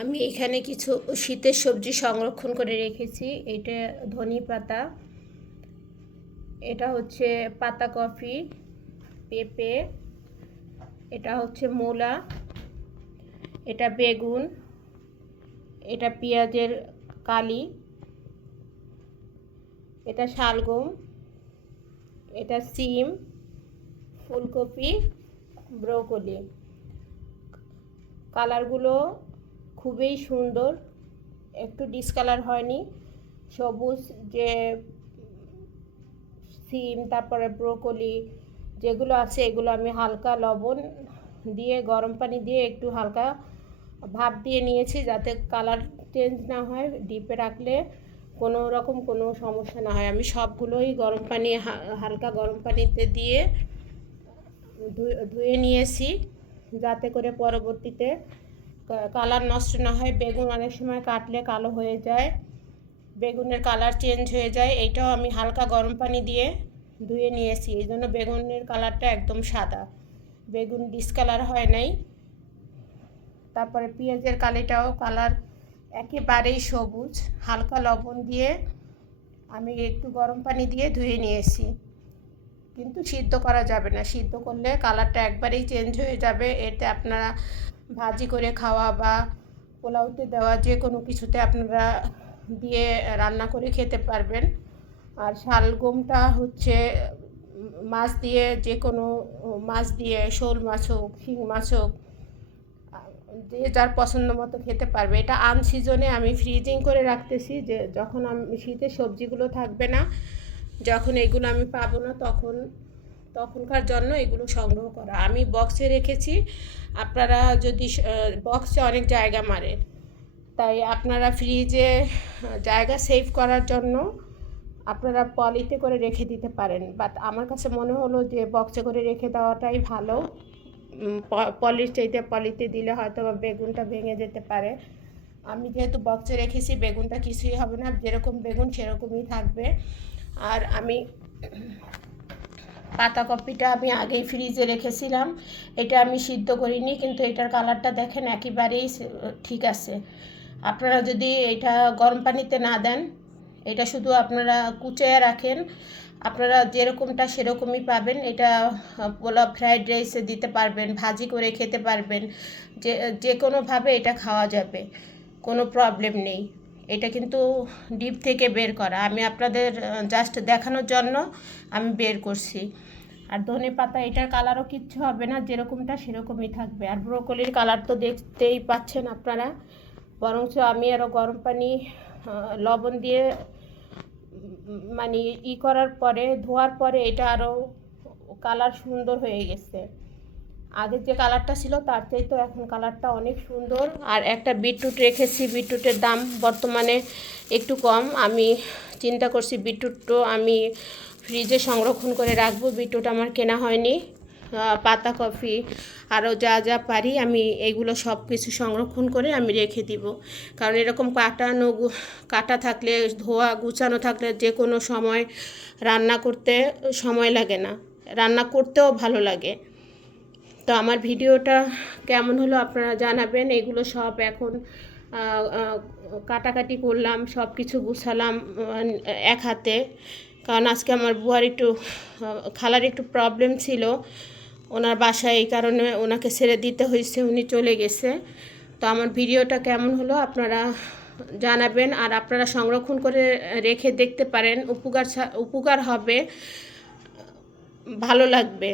আমি এখানে কিছু শীতের সবজি সংরক্ষণ করে রেখেছি। এটা ধনে পাতা, এটা হচ্ছে পাতাকপি, পেঁপে, এটা হচ্ছে মূলা, এটা বেগুন, এটা পেঁয়াজের কালি, এটা শালগম, এটা সিম, ফুলকপি, ব্রোকলি। কালারগুলো খুবই সুন্দর, একটু ডিসকালার হয়নি। সবুজ যে সিম, তারপরে ব্রোকলি যেগুলো আছে এগুলো আমি হালকা লবণ দিয়ে গরম পানি দিয়ে একটু হালকা ভাপ দিয়ে নিয়েছি, যাতে কালার চেঞ্জ না হয়। ডিপে রাখলে কোনো রকম কোনো সমস্যা না হয়। আমি সবগুলোই গরম পানি হালকা গরম পানিতে দিয়ে ধুয়ে নিয়েছি, যাতে করে পরবর্তীতে কালার নষ্ট না হয়। বেগুন অনেক সময় কাটলে কালো হয়ে যায়, বেগুনের কালার চেঞ্জ হয়ে যায়। এইটাও আমি হালকা গরম পানি দিয়ে ধুয়ে নিয়েছি, এই জন্য বেগুনের কালারটা একদম সাদা, বেগুন ডিসকালার হয় নাই। তারপরে পেঁয়াজের কালিটাও কালার একেবারেই সবুজ, হালকা লবণ দিয়ে আমি একটু গরম পানি দিয়ে ধুয়ে নিয়েছি। কিন্তু সিদ্ধ করা যাবে না, সিদ্ধ করলে কালারটা একবারেই চেঞ্জ হয়ে যাবে। এতে আপনারা ভাজি করে খাওয়া বা পোলাওতে দেওয়া যে কোনো কিছুতে আপনারা দিয়ে রান্না করে খেতে পারবেন। আর শালগমটা হচ্ছে মাছ দিয়ে, যে কোনো মাছ দিয়ে, শোল মাছ হোক, শিং মাছ হোক, যে যার পছন্দ মতো খেতে পারবে। এটা আনসিজনে আমি ফ্রিজিং করে রাখতেছি, যে যখন আমি শীতের সবজিগুলো থাকবে না, যখন এগুলো আমি পাবো না, তখনকার জন্য এগুলো সংগ্রহ করা। আমি বক্সে রেখেছি, আপনারা যদি বক্সে অনেক জায়গা মারে, তাই আপনারা ফ্রিজে জায়গা সেভ করার জন্য আপনারা পলিতে করে রেখে দিতে পারেন। বাট আমার কাছে মনে হলো যে বক্সে করে রেখে দেওয়াটাই ভালো। পলির চাইতে পলিতে দিলে হয়তো বেগুনটা ভেঙে যেতে পারে। আমি যেহেতু বক্সে রেখেছি, বেগুনটা কিছুই হবে না, যেরকম বেগুন সেরকমই থাকবে। আর আমি পাতাকপিটা আমি আগেই ফ্রিজে রেখেছিলাম, এটা আমি সিদ্ধ করিনি, কিন্তু এটার কালারটা দেখেন একেবারেই ঠিক আছে। আপনারা যদি এটা গরম পানিতে না দেন, এটা শুধু আপনারা কুচিয়ে রাখেন, আপনারা যেরকমটা সেরকমই পাবেন। এটা পোলাও, ফ্রাইড রাইসে দিতে পারবেন, ভাজি করে খেতে পারবেন, যে কোনোভাবে এটা খাওয়া যাবে, কোনো প্রবলেম নেই। এটা কিন্তু ডিপ থেকে বের করা, আমি আপনাদের জাস্ট দেখানোর জন্য আমি বের করছি। আর ধনে পাতা, এটার কালারও কিচ্ছু হবে না, যেরকমটা সেরকমই থাকবে। আর ব্রোকলির কালার তো দেখতেই পাচ্ছেন আপনারা। বরঞ্চ আমি আরও গরম পানি লবণ দিয়ে মানে করার পরে, ধোয়ার পরে এটা আরও কালার সুন্দর হয়ে গেছে। আগের যে কালারটা ছিল তার চাইতে এখন কালারটা অনেক সুন্দর। আর একটা বিটরুট রেখেছি, বিটরুটের দাম বর্তমানে একটু কম। আমি চিন্তা করছি বিটরুটও আমি ফ্রিজে সংরক্ষণ করে রাখবো। বিটরুট আমার কেনা হয়নি। পাতাকপি আরও যা যা পারি আমি এগুলো সব কিছু সংরক্ষণ করে আমি রেখে দিব, কারণ এরকম কাটা থাকলে, ধোয়া গুছানো থাকলে যে কোনো সময় রান্না করতে সময় লাগে না, রান্না করতেও ভালো লাগে। তো আমার ভিডিওটা কেমন হলো আপনারা জানাবেন। এগুলো সব এখন কাটাকাটি করলাম, সব কিছু গুছালাম এক হাতে, কারণ আজকে আমার বুয়ার একটু খালার একটু প্রবলেম ছিল ওনার বাসায়, এই কারণে ওনাকে ছেড়ে দিতে হয়েছে, উনি চলে গেছে। তো আমার ভিডিওটা কেমন হলো আপনারা জানাবেন। আর আপনারা সংরক্ষণ করে রেখে দেখতে পারেন, উপকার হবে, ভালো লাগবে।